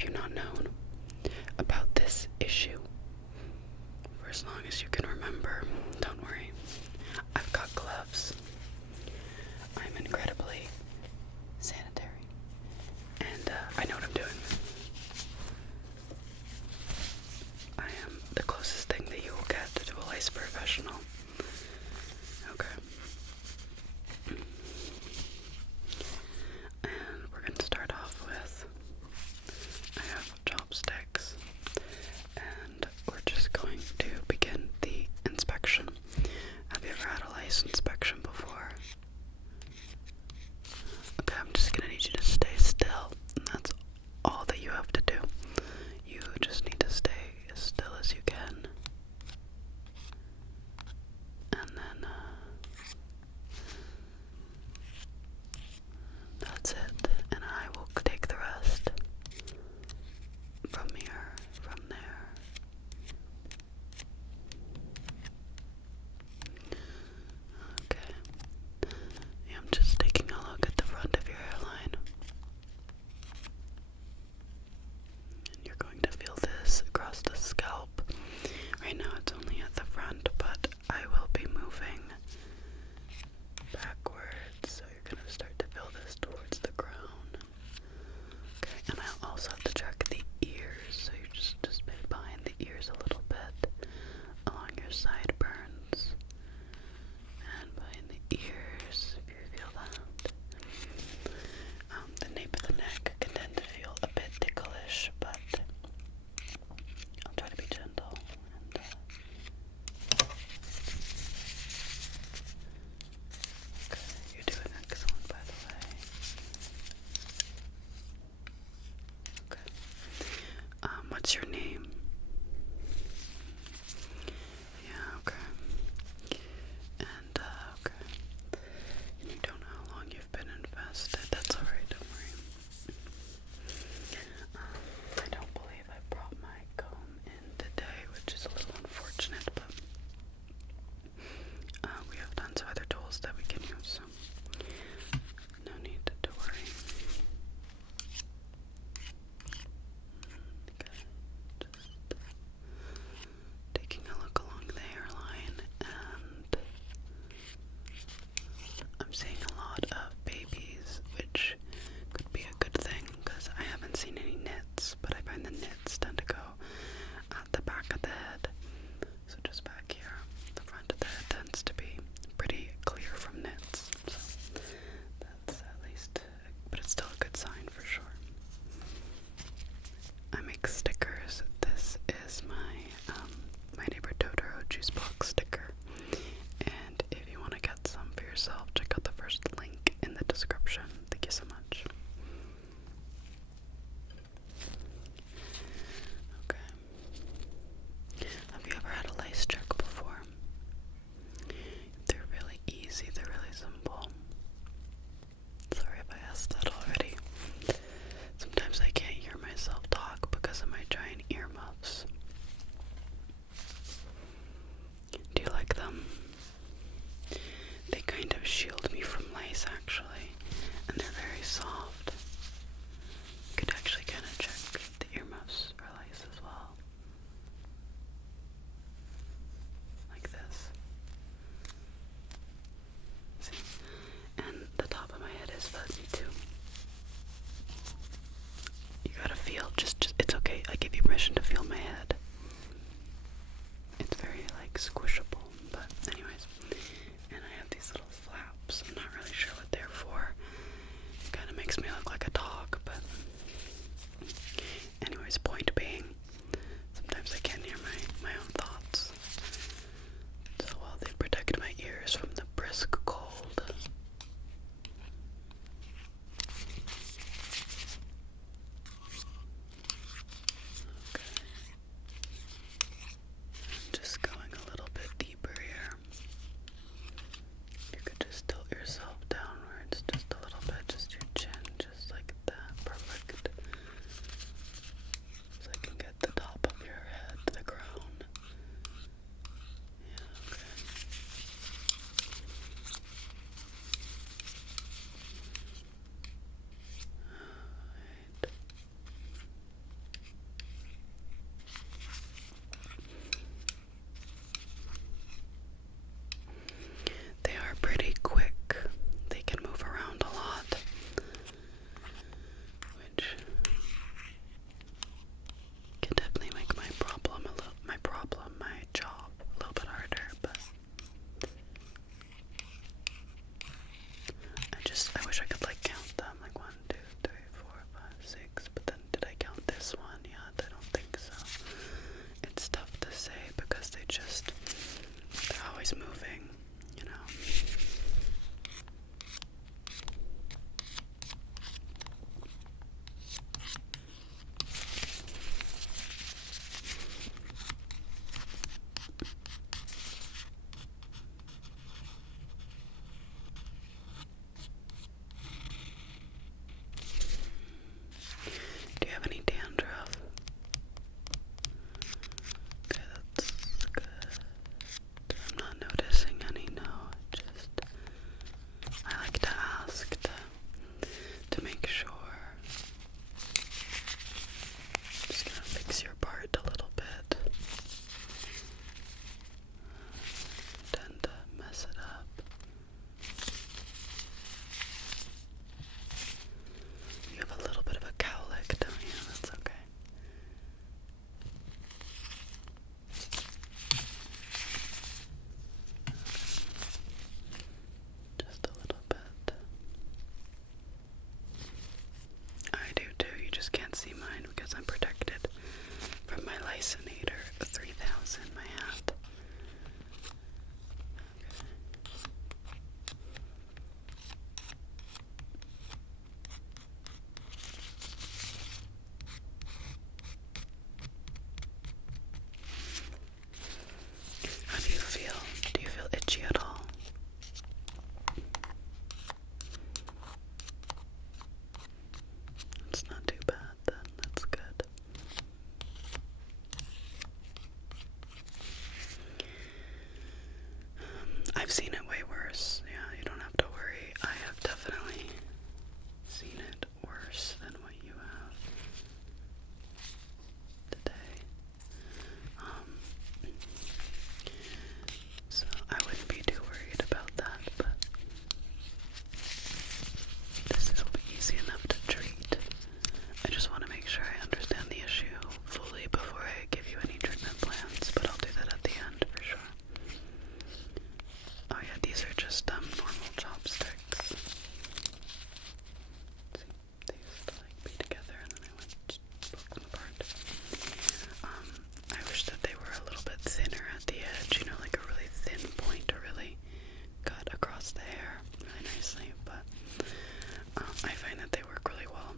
have you not known about this issue for as long as you can remember. Don't worry. I've got gloves. I'm incredibly sanitary. And I know what I'm doing. I am the closest thing that you will get to a lice professional. Okay. And we're going to start off with, I have chopsticks, and we're just going to begin the inspection. Have you ever had a lice inspection before? Okay, I'm just going to need you to stay still, and that's all that you have to do. You just need to stay as still as you can. And then, that's it. And I will take the rest from here, from there. Okay. Yeah, I'm just taking a look at the front of your hairline. And you're going to feel this across the scalp. Right now it's only at the front, but I will be moving backwards, so you're going to start to feel this towards the crown. Okay, and I'll also have to check the ears, so you just behind the ears a little bit, along your sideburns, and behind the ears, if you feel that. The nape of the neck can tend to feel a bit ticklish, but I'll try to be gentle. And okay, you're doing excellent, by the way. Okay. What's your name? Yeah, okay. And, okay. And you don't know how long you've been infested. That's alright, don't worry. I don't believe I brought my comb in today, which is a little unfortunate, but we have tons of other tools that we can use, so no need to worry. Okay, Licinator 3000, my hat. How do you feel? Do you feel itchy at all? It's not too bad then, that's good. I've seen it way worse. Yeah, you don't have to worry. I have definitely seen it worse than what you have today. So I wouldn't be too worried about that, but this will be easy enough to treat. I just want to make sure I understand the issue fully before I give you any treatment plans, but I'll do that at the end for sure. Oh yeah, these are just normal chopsticks. See, they used to like be together and then I went broke them apart. I wish that they were a little bit thinner at the edge, you know, like a really thin point to really cut across the hair really nicely, but I find that they work really well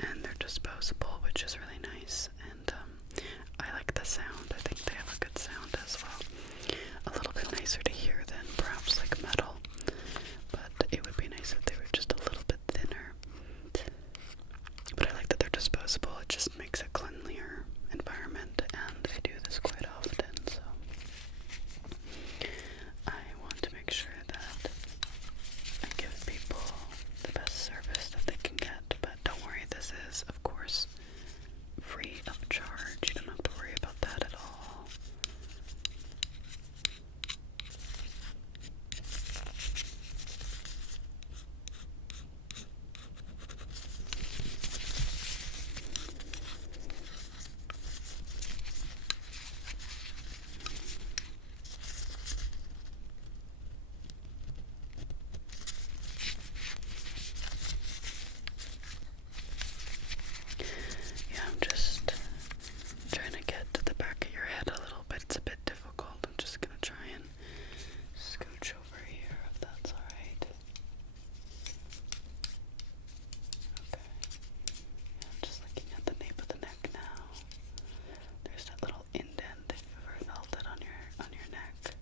and they're disposable, which is really nice, and I like the sound. I think they have a good sound as well. A little bit nicer to hear than perhaps like metal, but it would be nice if they were just a little bit thinner. But I like that they're disposable. It just makes a cleanlier environment, and I do this quite often, so I want to make sure that I give people the best service that they can get. But don't worry, this is, of course, free of charge. You don't have to worry about that at all. Yeah, I'm just trying to get to the back of your head a little bit. It's a bit difficult. I'm just gonna try and scooch over here if that's alright. Okay. Yeah, I'm just looking at the nape of the neck now. There's that little indent if you've ever felt it on your neck.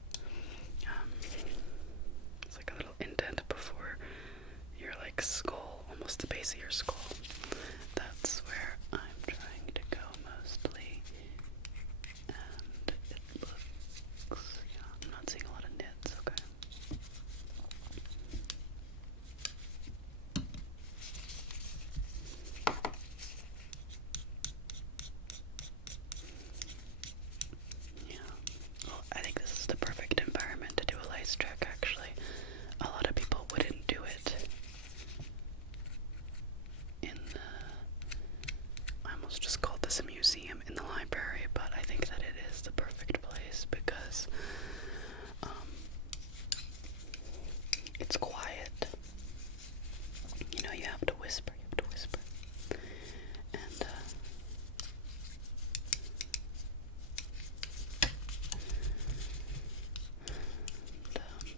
It's like a little indent before your like skull, almost the base of your skull. That's where I'm trying to go mostly, and it looks, yeah, I'm not seeing a lot of nits, okay. Yeah, well, I think this is the perfect environment to do a lice check, actually. A lot of people wouldn't do it in the, I almost just called this a museum, in the library, but I think that it is the perfect place because it's quiet. You know, you have to whisper, and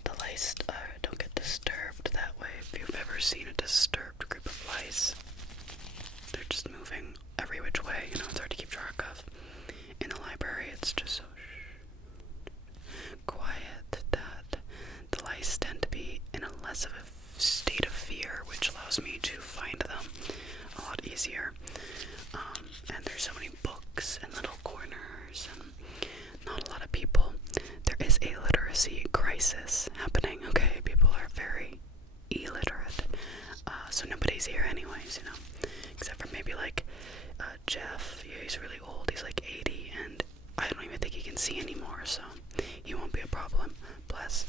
the lice don't get disturbed that way. If you've ever seen a disturbed group of lice, they're just moving every which way, you know, it's hard to keep track of. In the library, it's just so quiet that the lice tend to be in a less of a state of fear, which allows me to find them a lot easier. And there's so many books and little corners and not a lot of people. There is a literacy crisis happening, okay? People are very illiterate. So nobody's here anyways, you know, except for maybe like Jeff. Yeah, he's really old. He's like 80, and I don't even think he can see anymore, so he won't be a problem. Plus,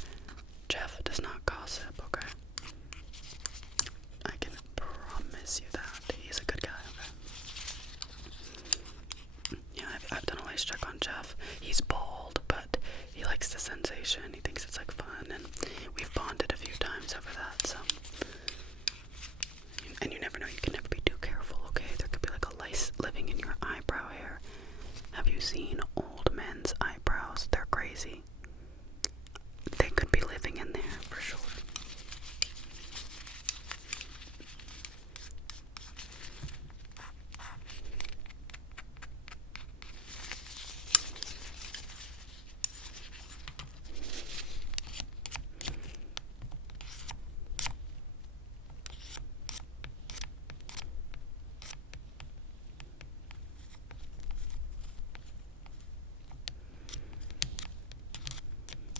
Jeff does not gossip, okay? I can promise you that. He's a good guy, okay? Yeah, I've done a lice check on Jeff. He's bald, but he likes the sensation. He thinks it's like fun, and we've bonded a few times over that, so. And you never know, you can never be too careful, okay? There could be like a lice living in your eyebrow hair. Have you seen old men's eyebrows? They're crazy. They could be living in there for sure.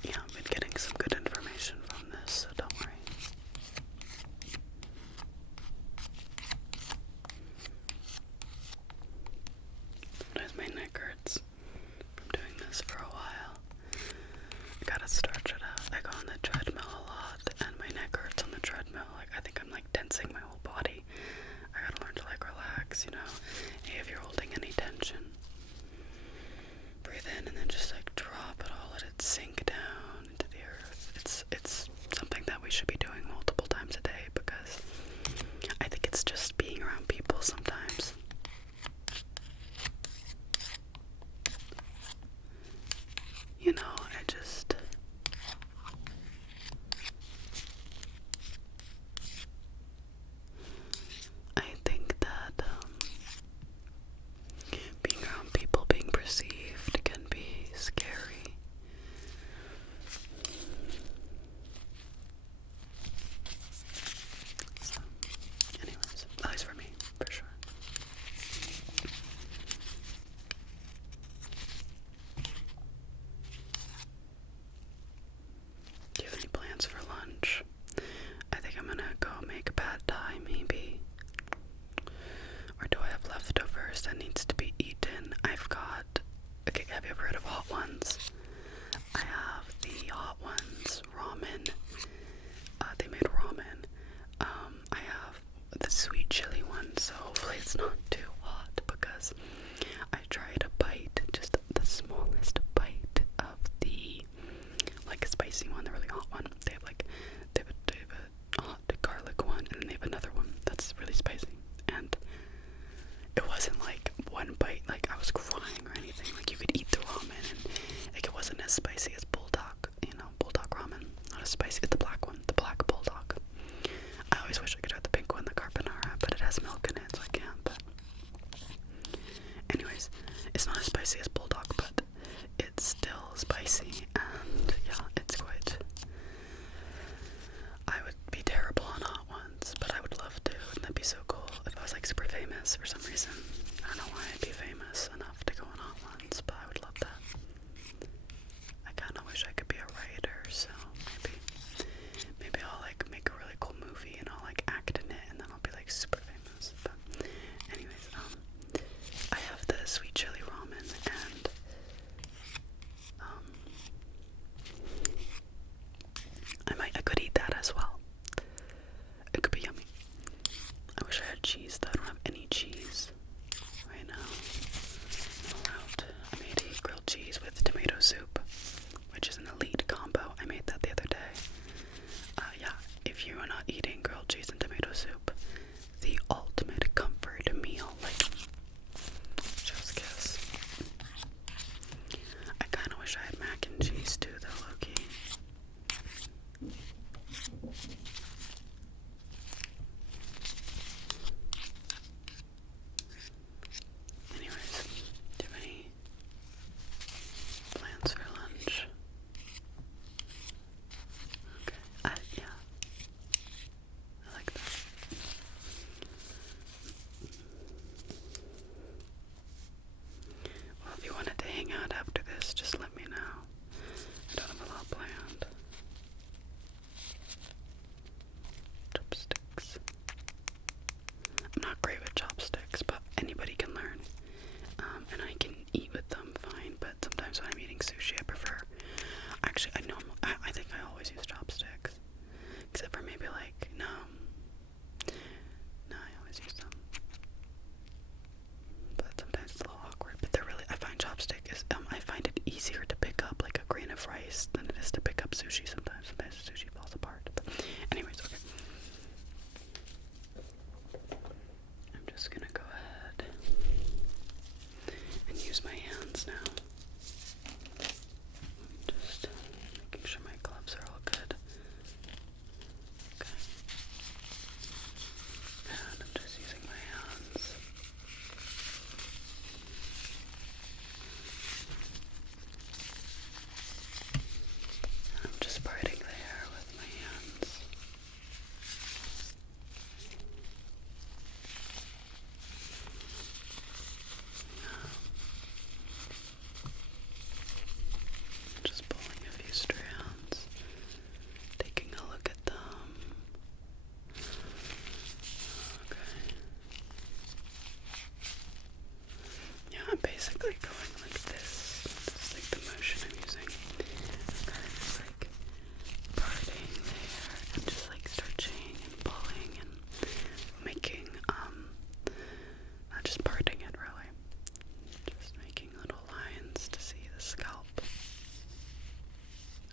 Yeah, I've been getting some good information from this, so don't worry. Sometimes my neck hurts from doing this for a while. I gotta stretch it out. I go on the treadmill a lot, and my neck hurts on the treadmill. Like, I think I'm like tensing my whole body. I gotta learn to like relax, you know. Hey, if you're holding any tension, breathe in and then just like drop it all, let it sink down into the earth. It's something that we should be doing multiple times a day, because I think it's just being around people sometimes. You know, I think that being around people, being perceived can be scary. So, anyways, at least for me, for sure. Do you have any plans for lunch? I think I'm gonna go make a pad thai, maybe. Or do I have leftovers that needs to be eaten? I've got... Okay, have you ever heard of Hot Ones? I have the Hot Ones ramen. They made ramen. I have the sweet chili one, so hopefully it's not too hot, because I tried a bite, just the smallest bite of the, like, a spicy one, the really hot one. They have a hot garlic one, and then they have another one that's really spicy. And it wasn't like one bite, like I was crying or anything. Like, you could eat the ramen, and like it wasn't as spicy as bulldog, you know, bulldog ramen. Not as spicy. It's the black one, the black bulldog. I always wish I could have the pink one, the carbonara, but it has milk in it, so I can't. But anyways, it's not as spicy as bulldog, but it's still spicy, and yeah, it's quite... I would be terrible on Hot Ones, but I would love to. Wouldn't that be so cool if I was like super famous for some reason? I don't know why I'd be famous enough to go on Hot Ones, but I would love that. I kind of wish I could be a writer, so maybe I'll like make a really cool movie and I'll like act in it, and then I'll be like super famous. But anyways, I have the sweet chili ramen, and I could eat that as well. It could be yummy. I wish I had cheese though. I don't have any cheese. hands now. Just making sure my gloves are all good. Okay. And I'm just using my hands. I'm just parting the hair with my hands. Just pulling a few strands, taking a look at them. Okay. Yeah, I'm basically going like this. That's like the motion I'm using. I'm kind of just like parting there and just like stretching and pulling and making, not just parting it really. Just making little lines to see the scalp.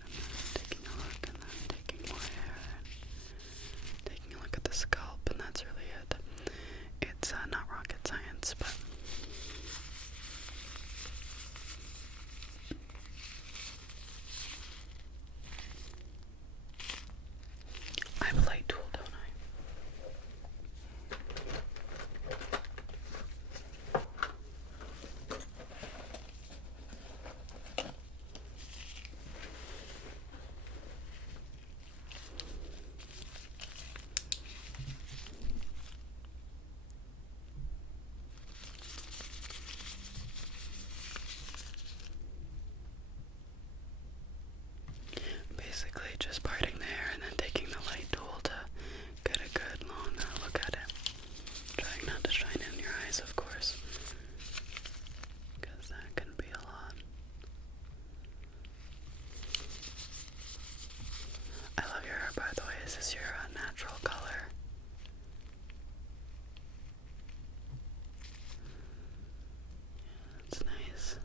And then taking a look and then taking more hair and taking a look at the scalp, and that's really it. It's not rocket science, but I have a light tool, don't I? Basically just parting the hair and then taking the light tool to get a good long look at it. Trying not to shine in your eyes, of course, because that can be a lot. I love your hair, by the way. Is this your natural color? Yeah, it's nice.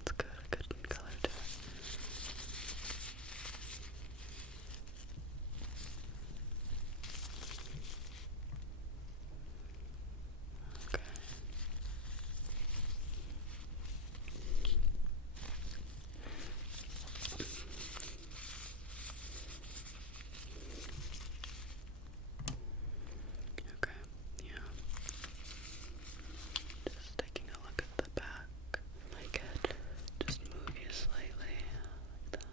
It's good, a good color to it. Okay. Okay, yeah. Just taking a look at the back. I could just move you slightly like that.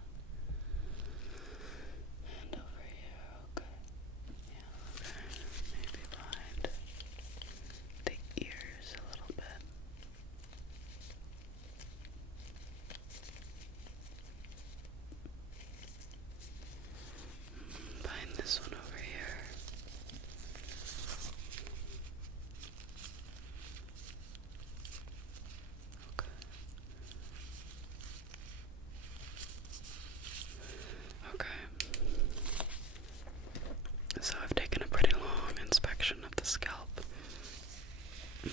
And over here, okay. Yeah, okay. Maybe behind the ears a little bit. Behind this one over here. Okay. Okay. So I've taken a pretty long inspection of the scalp. I'm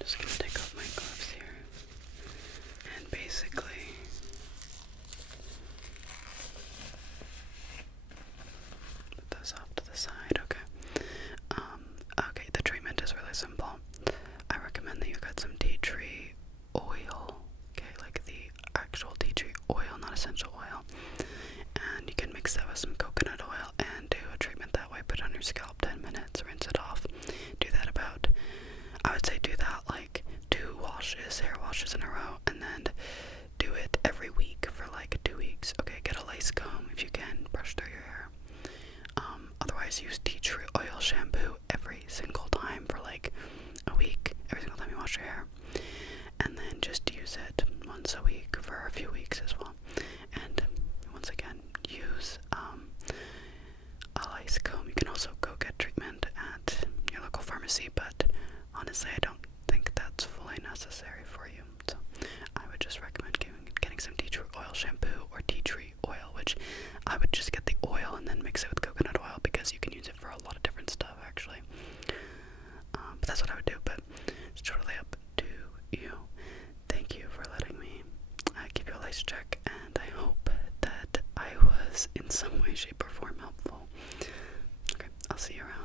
just gonna take off my gloves here. And basically put those off to the side, okay. Okay, the treatment is really simple. I recommend that you get some tea tree oil, okay, like the actual tea tree oil, not essential oil. And you can mix that with some coconut oil and do a treatment that way. Put it on your scalp, 10 minutes, rinse it off. Do that about, I would say do that like 2 washes, hair washes in a row, and then do it every week for like 2 weeks. Okay, get a lace comb if you can, brush through your hair. Otherwise use tea tree oil shampoo every single time for like a week, every single time you wash your hair. And then just use it once a week for a few weeks as well. And once again, use a lice comb. You can also go get treatment at your local pharmacy, but honestly, I don't think that's fully necessary for you. So I would just recommend getting some tea tree oil shampoo or tea tree oil, which I would just get the oil and then mix it with coconut oil because you can use it for a lot of different stuff actually. But that's what I would do, but it's totally up to you. Thank you for letting me give you a lice check, and I hope that I was in some way, shape, or form helpful. Okay, I'll see you around.